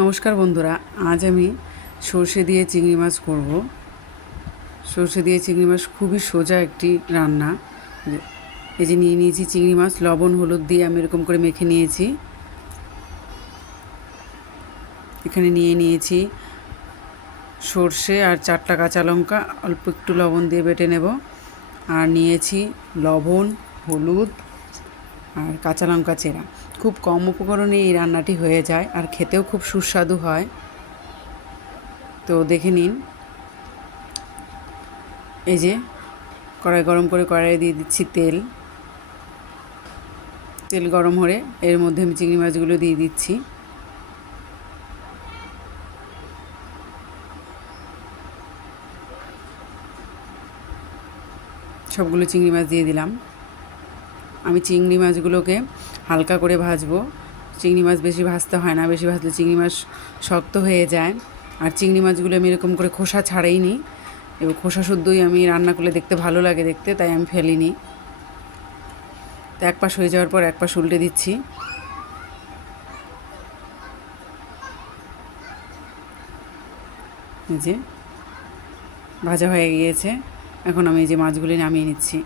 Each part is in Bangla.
নমস্কার বন্ধুরা, আজ আমি সর্ষে দিয়ে চিংড়ি মাছ করব। সর্ষে দিয়ে চিংড়ি মাছ খুবই সোজা একটি রান্না। এই যে নিয়ে নিয়েছি চিংড়ি মাছ, লবণ, হলুদ দিয়ে আমি এরকম করে মেখে নিয়েছি। এখানে নিয়ে নিয়েছি সর্ষে আর চারটা কাঁচা লঙ্কা, অল্প একটু লবণ দিয়ে বেটে নেব। আর নিয়েছি লবণ, হলুদ আর কাঁচা লঙ্কা চেরা। খুব কম উপকরণে এই রান্নাটি হয়ে যায় আর খেতেও খুব সুস্বাদু হয়। তো দেখে নিন। এই যে কড়াই গরম করে কড়াইয়ে দিয়ে দিচ্ছি তেল। তেল গরম হলে এর মধ্যে আমি চিংড়ি মাছগুলো দিয়ে দিচ্ছি। সবগুলো চিংড়ি মাছ দিয়ে দিলাম। আমি চিংড়ি মাছগুলোকে হালকা করে ভাজবো। চিংড়ি মাছ বেশি ভাজতে হয় না, বেশি ভাজলে চিংড়ি মাছ শক্ত হয়ে যায়। আর চিংড়ি মাছগুলো আমি এরকম করে খোসা ছাড়াই নিই এবং খোসা শুদ্ধই আমি রান্না করলে দেখতে ভালো লাগে দেখতে, তাই আমি ফেলিনি। তো এক পাশ হয়ে যাওয়ার পর এক পাশ উল্টে দিচ্ছি। যে ভাজা হয়ে গিয়েছে। এখন আমি এই যে মাছগুলি নামিয়ে নিচ্ছি।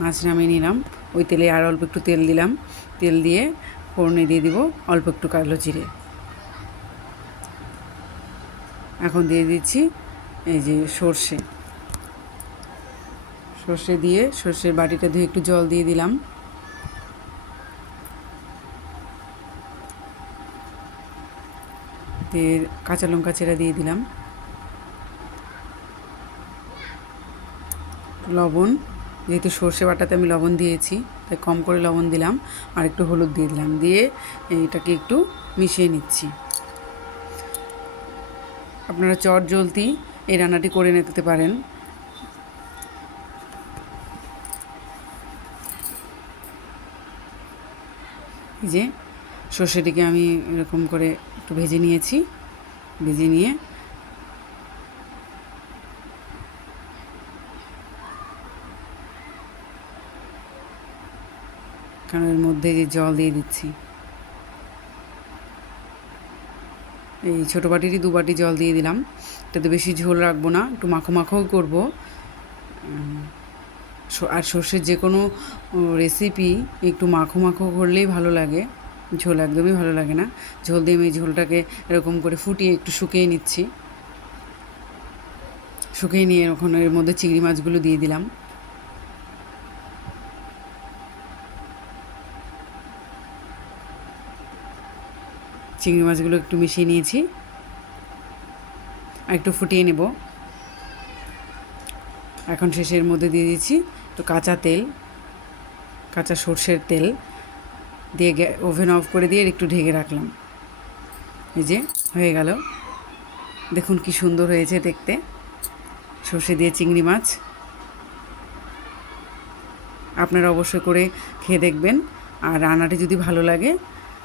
মাছ নামিয়ে নিলাম। ওই তেলে আর অল্প একটু তেল দিলাম। তেল দিয়ে ফোড়নে দিয়ে দিব অল্প একটু কালো জিরে। এখন দিয়ে দিচ্ছি এই যে সর্ষে। সর্ষে দিয়ে, সর্ষের বাটিটা ধুয়ে একটু জল দিয়ে দিলাম। কাঁচা লঙ্কা চেরা দিয়ে দিলাম। লবণ। যেহেতু সর্ষে বাটাতে আমি লবণ দিয়েছি, তাই কম করে লবণ দিলাম আর একটু হলুদ দিয়ে দিলাম। দিয়ে এটাকে একটু মিশিয়ে নিচ্ছি। আপনারা চট জলতি এই রান্নাটি করে নিতে পারেন। যে সর্ষেটিকে আমি এরকম করে একটু ভেজে নিয়েছি। ভেজে নিয়ে কারণ এর মধ্যে যে জল দিয়ে দিচ্ছি। এই ছোটো বাটিরই দু বাটি জল দিয়ে দিলাম। এটাতে বেশি ঝোল রাখব না, একটু মাখো মাখোও করব। আর সর্ষের যে কোনো রেসিপি একটু মাখো মাখো করলেই ভালো লাগে। ঝোল একদমই ভালো লাগে না। ঝোল দিয়ে আমি ঝোলটাকে এরকম করে ফুটিয়ে একটু শুকিয়ে নিচ্ছি। শুকিয়ে নিয়ে এখন এর মধ্যে চিংড়ি মাছগুলো দিয়ে দিলাম। চিংড়ি মাছগুলো একটু মিশিয়ে নিয়েছি। আর একটু ফুটিয়ে নেব। এখন শেষের মধ্যে দিয়ে দিচ্ছি একটু কাঁচা তেল, কাঁচা সর্ষের তেল। দিয়ে ওভেন অফ করে দিয়ে একটু ঢেকে রাখলাম। এই যে, হয়ে গেল। দেখুন কি সুন্দর হয়েছে দেখতে। সর্ষে দিয়ে চিংড়ি মাছ। আপনারা অবশ্যই করে খেয়ে দেখবেন। আর রান্নাটি যদি ভালো লাগে